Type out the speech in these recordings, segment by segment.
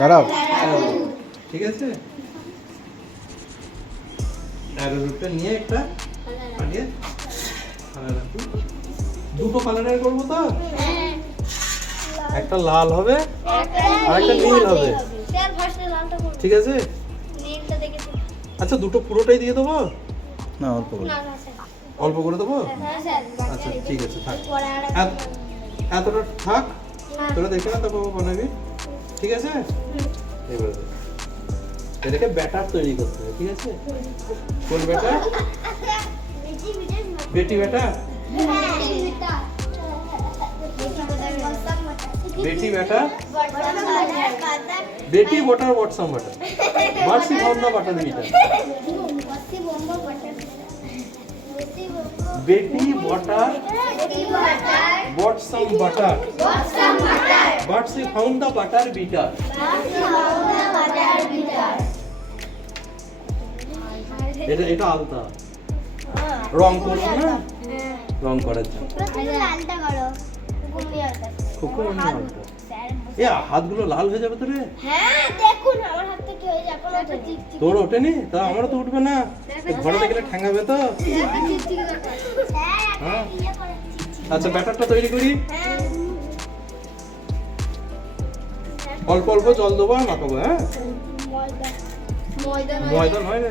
দাঁড়াও, ঠিক আছে। অ্যারোরুটটা নিয়ে একটা বানিয়ে কালার রাখি। দুটো কালারের করবো তো, একটা লাল হবে আর একটা নীল হবে, ঠিক আছে। আচ্ছা দুটো পুরোটাই দিয়ে দেবো না অল্প করে। অল্প করে দেবো? আচ্ছা ঠিক আছে থাক, এতটা থাক, তোরা দেখে না তারপর বানাবি, ঠিক আছে। এবারে এটাকে ব্যাটার তৈরি করতে হবে, ঠিক আছে। কোন ব্যাটার? বেটি ব্যাটার, বেটি ব্যাটার, বেটি বটার বটসাম বাটার, বার্সি ভাবনা butter bitter, Betty Botter bought some butter, but she found the butter bitter. এটা এটা আলতা রং করবো না, রং করার জন্য এ হাতগুলো লাল হয়ে যাবে তো রে। তোর ওঠেনি তা আমারও তো উঠবে না, ঘরে দেখলে ঠ্যাঙ্গাবে তো। হ্যাঁ আচ্ছা ব্যাটারটা তৈরি করি, অল্প অল্প জল দেবো আর মাখাবো। হ্যাঁ ময়দা নয় রে,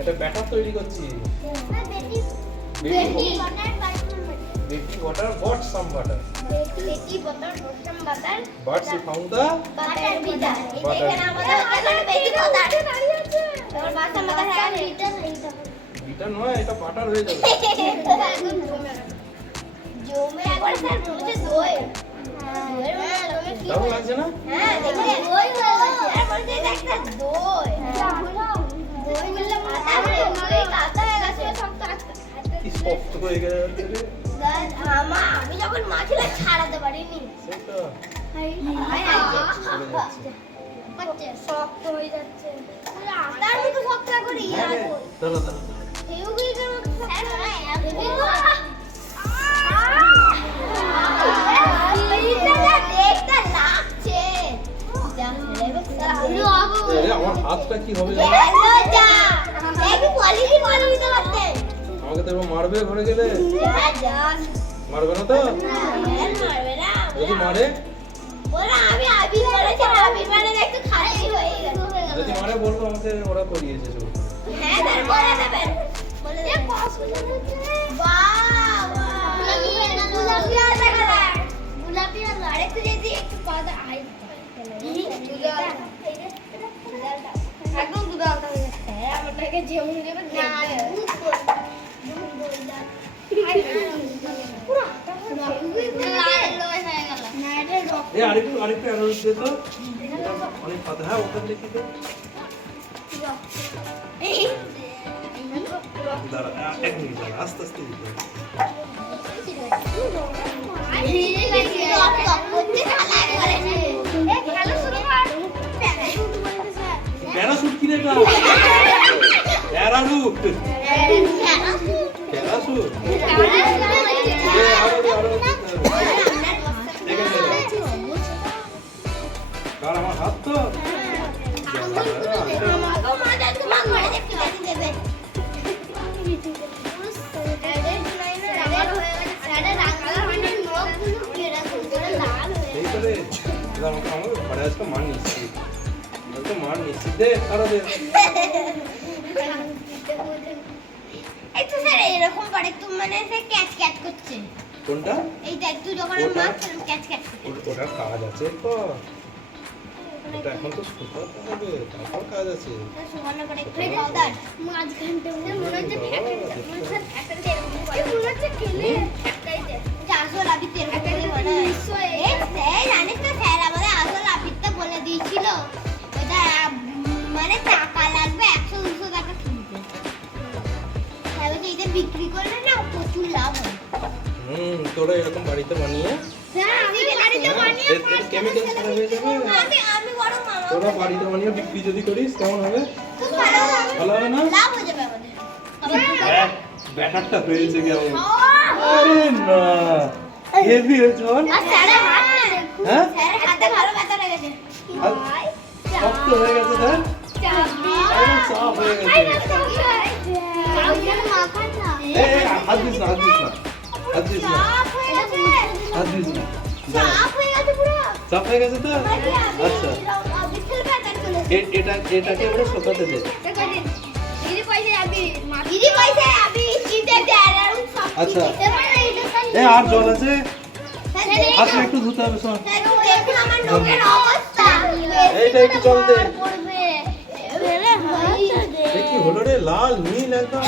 এটা ব্যাটার তৈরি করছি। Betty Botter bought some butter, but she found the butter bitter. Bitter নয়, এটা বাটার হয়ে যাবে। দারুণ লাগছে না? কি সফট হয়ে গেছে রে। আমি যখন মা ছিলাম ছাড়াতে পারিনি, সেটা শক্ত হয়ে যাচ্ছে, তার মতো শক্ত করে দাঁড়া দাঁড়া, আমার হাতটা কি হবে? আমাকে তো এবার মারবে ঘরে গেলে, মারবে না তো? যদি মারে, যদি মারে বলবো আমাকে ওরা করিয়েছে সব। একদম দুধ আলাদা হয়ে যাচ্ছে, আমাকে যেমন যাবে আরেকটু অ্যারোরুট দে তো, অনেক পাতা। হ্যাঁ ওখান দেখি তো, দাঁড়া এক মিনিট দাঁড়া, আস্তে আস্তে দিতে হবে। প্যারাশুট কি রে? প্যারাশুট, প্যারাশুট কার? আমার হাত তো আমাকে ঘরে আজকে মার নিচ্ছি, মার নিচ্ছি দে আরো দে। এরকম করে একটু মানে ক্যাচ ক্যাচ করছে। কোনটা? এইটা একটু যখন মারছিলাম ক্যাচ ক্যাচ করছে। ওটার কাজ আছে তো, এটা এখন তো শুকাতে হবে, তারপর কাজ আছে। শুকানো করে একটু পাউডার মাঝখানটা মনে হচ্ছে ফ্যাক্টরি, মনে হচ্ছে খেলে ফ্যাক্টরি দে আসল আবি তেল করে বলে এই জানিস না স্যার আমাদের আসল আবিটা বলে দিয়েছিল এটা মানে টাকা লাগবে 100-200 টাকা কিনতে, তাহলে এটা বিক্রি করলে না প্রচুর লাভ হয়। তোরা এরকম বাড়িতে বানিয়ে হ্যাঁ আমি বাড়িতে কেমিক্যাল ছাড়া হয়ে যাবে। আমি বড় মামা তোরা বাড়িতে বানিয়ে বিক্রি যদি করিস কেমন হবে? ভালো হবে না? লাভ হয়ে যাবে আমাদের। ব্যাটারটা হয়েছে কেমন? আরে না, হেভি হয়েছে বল। আর স্যারের হাত না দেখুন। হ্যাঁ? স্যারের হাতে ভালো ব্যথা লেগেছে। আর শক্ত হয়ে গেছে তাই? একদম চাপ হয়ে গেছে। এই, হাত দিস না, হাত দিস না, হাত দিস না, হাত দিস না। দাঁড়া। চাপ হয়ে গেছে তো? আচ্ছা, এটাকে এবারে শোকাতে দে। আচ্ছা। আর জল আছে? হাতটা একটু ধুতে হবে, শোন। এইটা একটু জল দে। এ কি হলো রে, লাল নীল একদম।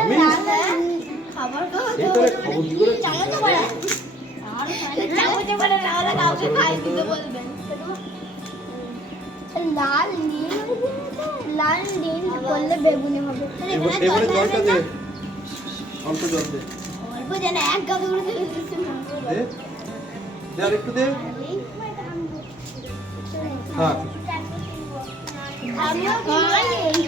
আমি? এই করে খাবো কি করে? লাল নীল লাল নীল করলে বেগুনি হবে। এবারে জলটা দে, অল্প জল দে। অল্প জানা এক গাল করে দিতে দে, দে আর একটু দে। হ্যাঁ, আমিও খাই এই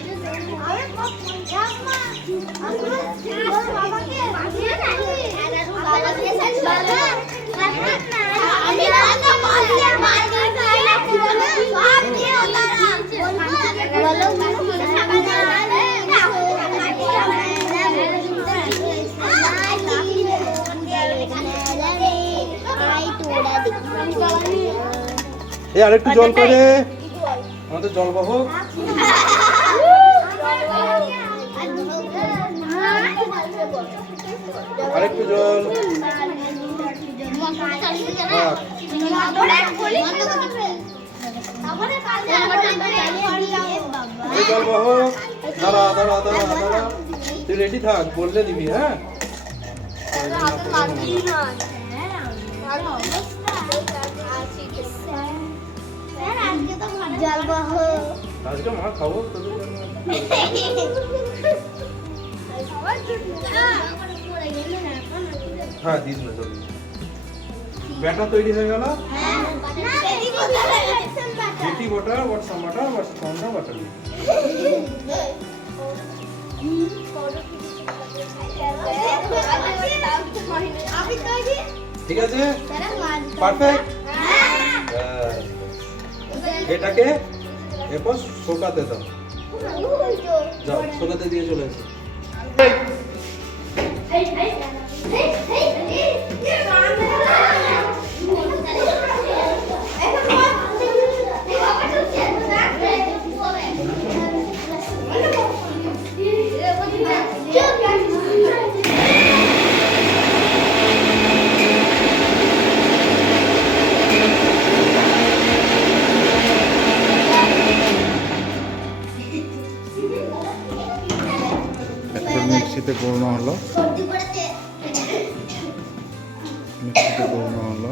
আর একটু জল করে আমাদের জল বাহো। আর একটু জল। হ্যাঁ, এই জল বাহো। দাঁড়া দাঁড়া দাঁড়া দাঁড়া, তুই রেডি থাক, বললে দিবি। হ্যাঁ, আজকে মা খাবো তোদের জন্য। হ্যাঁ, দিস না জলদি। ব্যাটার তৈরি হয়ে গেল। বেটি butter, what some butter, what sound butter. ঠিক আছে, পারফেক্ট। এটাকে এরপর শোকাতে দাও। যাও, শোকাতে দিয়ে চলে এসো। মিক্সিতে করোনা হলো, মিক্সিতে করোনা হলো।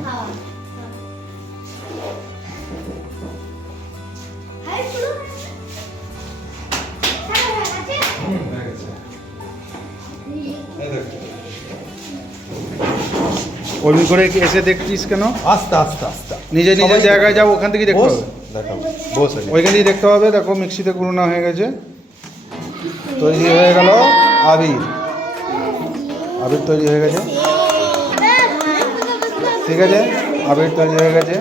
অমনি করে এসে দেখছিস কেন? আস্তে আস্তে আস্তে নিজে নিজের জায়গায় যাও, ওখান থেকে দেখতে হবে। দেখাবো, বস। ওইখান থেকে দেখতে হবে। দেখো মিক্সিতে করোনা হয়ে গেছে, তৈরি হয়ে গেল আবির। আবির তৈরি হয়ে গেছে, ঠিক আছে, আবির তৈরি হয়ে গেছে।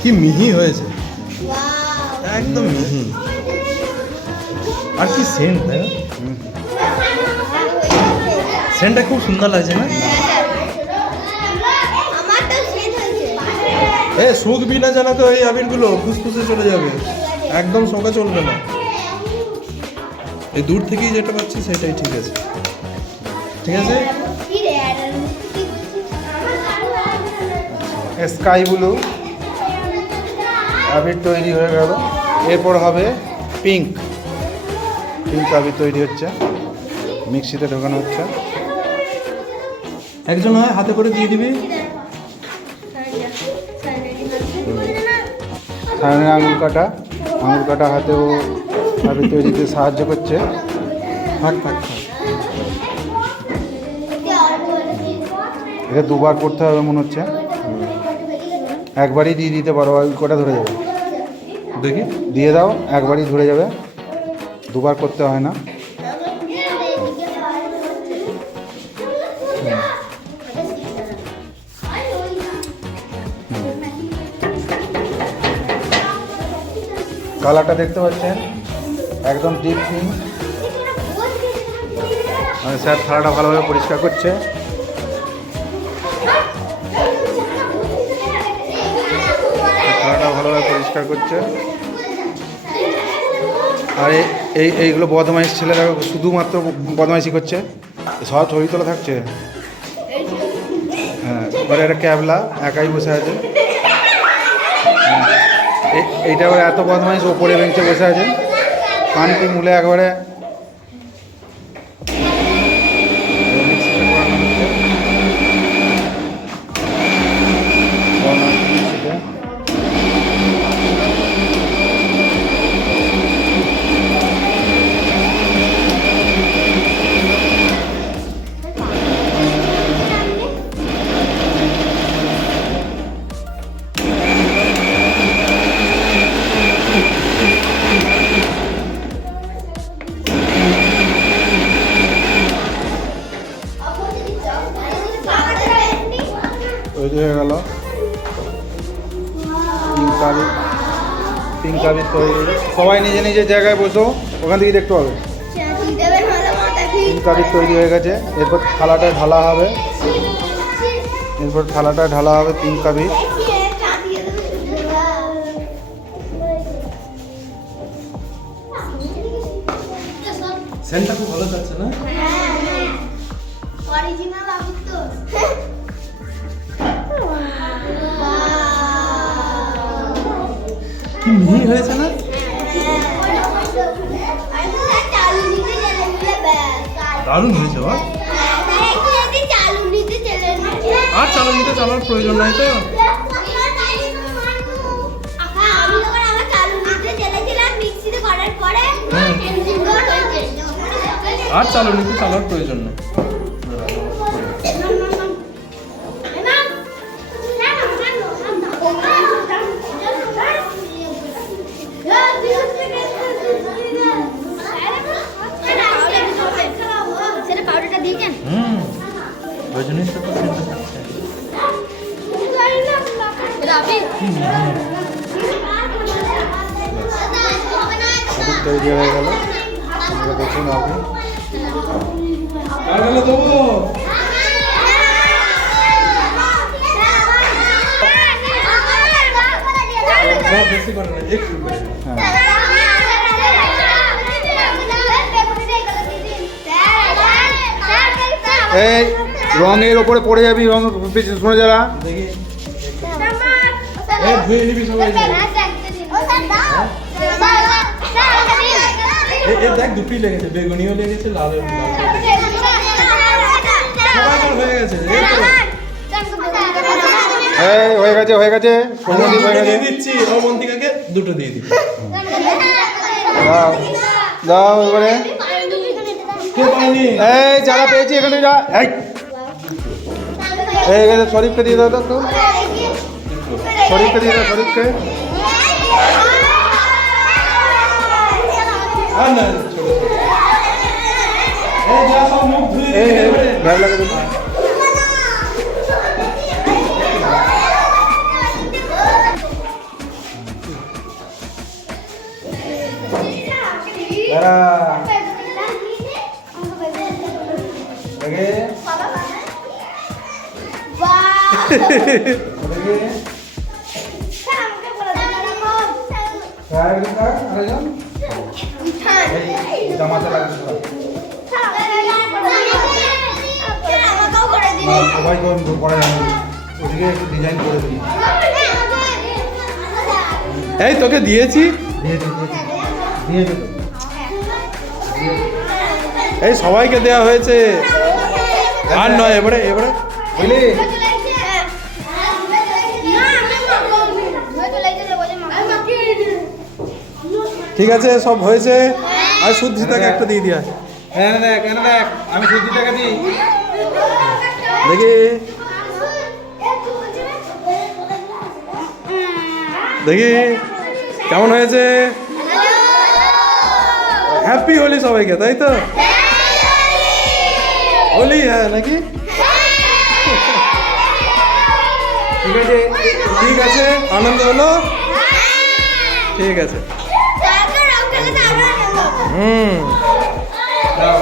কি মিহি হয়েছে, একদম মিহি। আর কি সেন্ট, তাই না? সেন্টটা খুব সুন্দর লাগছে না? এ শুকবি না জানা তো, এই আবিরগুলো ফুসফুসে চলে যাবে, একদম শোকা চলবে না। এই দূর থেকেই যেটা পাচ্ছি সেটাই ঠিক আছে। ঠিক আছে, স্কাই ব্লু আবির তৈরি হয়ে গেল। এরপর হবে পিঙ্ক। পিঙ্ক আবির তৈরি হচ্ছে, মিক্সিতে ঢোকানো হচ্ছে। একজন হয় হাতে করে দিয়ে দিবি। সায়নের আঙুল কাটা হাতে ও আবির তৈরিতে সাহায্য করছে। থাক থাক থাক। এটা দুবার করতে হবে মনে হচ্ছে, একবারই দিয়ে দিতে পারো, ওই কটা ধরে যাবে। দেখি দিয়ে দাও, একবারই ধরে যাবে, দুবার করতে হয় না। কালারটা দেখতে পাচ্ছেন একদম ডিপ পিঙ্ক। মানে স্যার থালাটা ভালোভাবে পরিষ্কার করছে। থালাটা ভালোভাবে পরিষ্কার করছে। আর এইগুলো বদমাইশ ছেলেরা শুধুমাত্র বদমাইশি করছে, সব ছবি তোলা থাকছে। হ্যাঁ, এবারে একটা ক্যাবলা একাই বসে আছে। এইটা আবার এত বদমাইশ, ওপরে বেঞ্চে বসে আছে, কানটি মুলে একবারে। তৈরি হয়ে গেল পিঙ্ক কাবির তৈরি। সবাই নিজে নিজের জায়গায় বসো, ওখান থেকে দেখতে হবে। পিঙ্ক কাবির তৈরি হয়ে গেছে। এরপর থালাটা ঢালা হবে, পিঙ্ক কাবির। সেন্টটা খুব ভালো যাচ্ছে না? অরিজিনাল আবির তো। কি মিহি হয়েছে না? দারুণ হয়েছে বাবা। আর চালু নিতে চালার প্রয়োজন নাই তো। আর চালু নিতে চালার প্রয়োজন নেই। রজনীর সাথে সেন্টটা থাকছে। তৈরি হয়ে গেল, দেখুন আপনি। আর গেলে দেবো। বেশি করে না, একটু করে। এই রঙের ওপরে পড়ে যাবি, রঙ পিছনে শুনে যারা। দেখি ধুয়ে নিবি সবাই। দেখ দুটোই লেগেছে, বেগুনিও লেগেছে, লাল সবাই হয়ে গেছে। এই হয়ে গেছে দিয়ে দিচ্ছি, অবন্তিকাকে দুটো দিয়ে দিচ্ছি। দাও দাও এবারে। কে পায়নি? এই যারা পেয়েছি এখানে যা। এই গেছে, শরীফকে দিয়ে দাও তো, শরীফকে দিয়ে দাও, শরীফকে। আর না ছোট ছোট। এই যা সব মুখ ধুয়ে এই দিয়ে ভ্যাব লাগে দেবো। জামাতে লাগে সবাই তো করা যাবে, ওদিকে একটু ডিজাইন করে দিই। এই তোকে দিয়েছি। দিয়েছে তো। এই সবাইকে দেয়া হয়েছে। আর নয় এবারে বুঝলি? না ঠিক আছে, সব হয়েছে। আর শুদ্ধিতাকে একটা দিয়ে দিয়া এনে দেখ আমি সুজি টাকা দিই। দেখি দেখি কেমন হয়েছে। হ্যাপি হোলি সবাইকে, তাই তো? হোলি, হ্যাঁ নাকি? ঠিক আছে, ঠিক আছে, আনন্দ হলো। ঠিক আছে। হুম দাও।